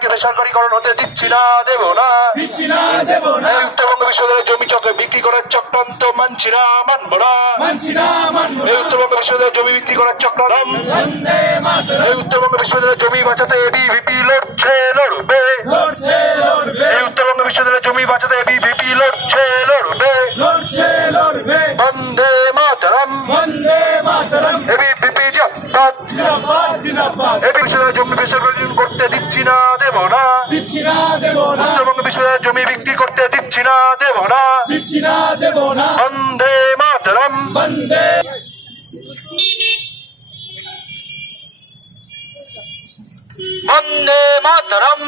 বিশ্ববিদ্যালয়কে বেসরকারীকরণ হতে দিচ্ছি না, দেব না। এই উত্তরবঙ্গ বিশ্ববিদ্যালয়ের জমি চকে বিক্রি করার চক্রান্ত মানছি না, মানব না। এই উত্তরবঙ্গ বিশ্ববিদ্যালয়ের জমি বিক্রি করার চক্রান্ত, এই উত্তরবঙ্গ বিশ্ববিদ্যালয়ের জমি বাঁচাতে এবিভিপি লড়ছে, লড়বে। এই উত্তরবঙ্গ বিশ্ববিদ্যালয়ের জমি বাঁচাতে এবিভিপি লড়ছে, লড়বে। বন্দে মাতরম, এবিভিপি জিন্দাবাদ। এই বিশ্ববিদ্যালয়ের জমি বেসরকারীকরণ করতে দিচ্ছি না, দেব না। উত্তরবঙ্গ বিশ্ববিদ্যালয়ের জমি বিক্রি করতে দিচ্ছি না, দেব না। বন্দে মাতরম। বন্দে মাতরম।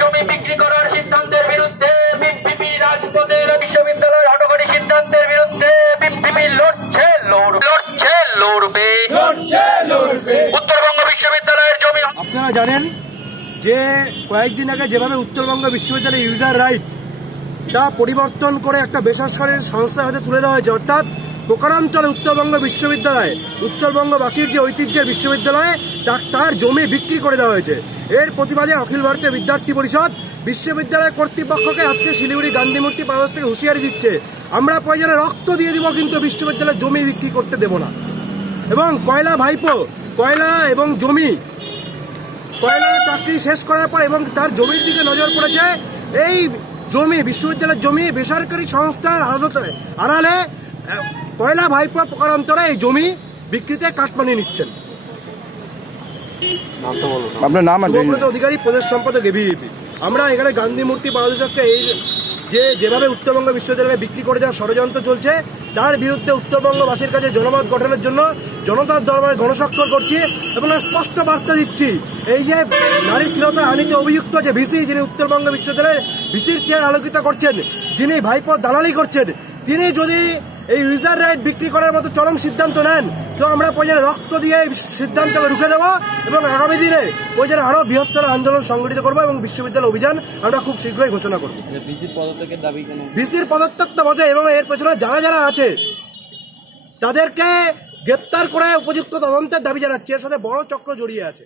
জমি বিক্রি করার সিদ্ধান্তের বিরুদ্ধে বিপিপি রাজপথের বিশ্ববিদ্যালয়ের হঠকারী সিদ্ধান্তের বিরুদ্ধে বিপিপি লড়ছে, লড়ছে, লড়বে। উত্তরবঙ্গ বিশ্ববিদ্যালয়ের জমি, আপনারা জানেন যে কয়েকদিন আগে যেভাবে উত্তরবঙ্গ বিশ্ববিদ্যালয়ের ইউজার রাইট তা পরিবর্তন করে একটা বেসরকারি সংস্থার হাতে তুলে দেওয়া হয়েছে, অর্থাৎ প্রকারান্তরে উত্তরবঙ্গ বিশ্ববিদ্যালয় উত্তরবঙ্গবাসীর যে ঐতিহ্যের বিশ্ববিদ্যালয় তার জমি বিক্রি করে দেওয়া হয়েছে। এর প্রতিবাদে অখিল ভারতীয় বিদ্যার্থী পরিষদ বিশ্ববিদ্যালয় কর্তৃপক্ষকে আজকে শিলিগুড়ি গান্ধী মূর্তি পাহাড় থেকে হুঁশিয়ারি দিচ্ছে, আমরা প্রয়োজনে রক্ত দিয়ে দিব, কিন্তু বিশ্ববিদ্যালয়ের জমি বিক্রি করতে দেব না। এবং কয়লা ভাইপো, কয়লা এবং জমি, কয়লা চাকরি শেষ করার পর এবং তার জমির দিকে নজর পড়েছে। এই জমি বিশ্ববিদ্যালয়ের জমি বেসরকারি সংস্থার আড়ালে কয়লা ভাইপো প্রকারান্তরে এই জমি বিক্রিতে কাটমানি নিচ্ছেন। আপনার নাম? সুব্রত অধিকারী, প্রদেশ সম্পাদক এবিভিপি। আমরা এখানে গান্ধী মূর্তি পাদযাত্রা এই যেভাবে উত্তরবঙ্গ বিশ্ববিদ্যালয়ে বিক্রি করে যাওয়ার ষড়যন্ত্র চলছে তার বিরুদ্ধে উত্তরবঙ্গবাসীর কাছে জনমত গঠনের জন্য জনতার দরবারে গণস্বাক্ষর করছি এবং স্পষ্ট বার্তা দিচ্ছি, এই যে নারী শ্লীলতা হানিতে অভিযুক্ত যে ভিসি, যিনি উত্তরবঙ্গ বিশ্ববিদ্যালয়ের ভিসির চেয়ার আলোকিত করছেন, যিনি ভাইপোর দালালি করছেন, তিনি যদি এই ইউজার রাইট বিক্রি করার মতো চরম সিদ্ধান্ত নেন তো আমরা প্রয়োজনে রক্ত দিয়ে এই সিদ্ধান্তকে রুখে দেবো এবং আগামী দিনে প্রয়োজনে আরো বৃহত্তর আন্দোলন সংগঠিত করবো এবং বিশ্ববিদ্যালয় অভিযান আমরা খুব শীঘ্রই ঘোষণা করবো। ভিসির পদত্যাগ তো বটে এবং এর পেছনে যারা যারা আছে তাদেরকে গ্রেপ্তার করে উপযুক্ত তদন্তের দাবি জানাচ্ছি, এর সাথে বড় চক্র জড়িয়ে আছে।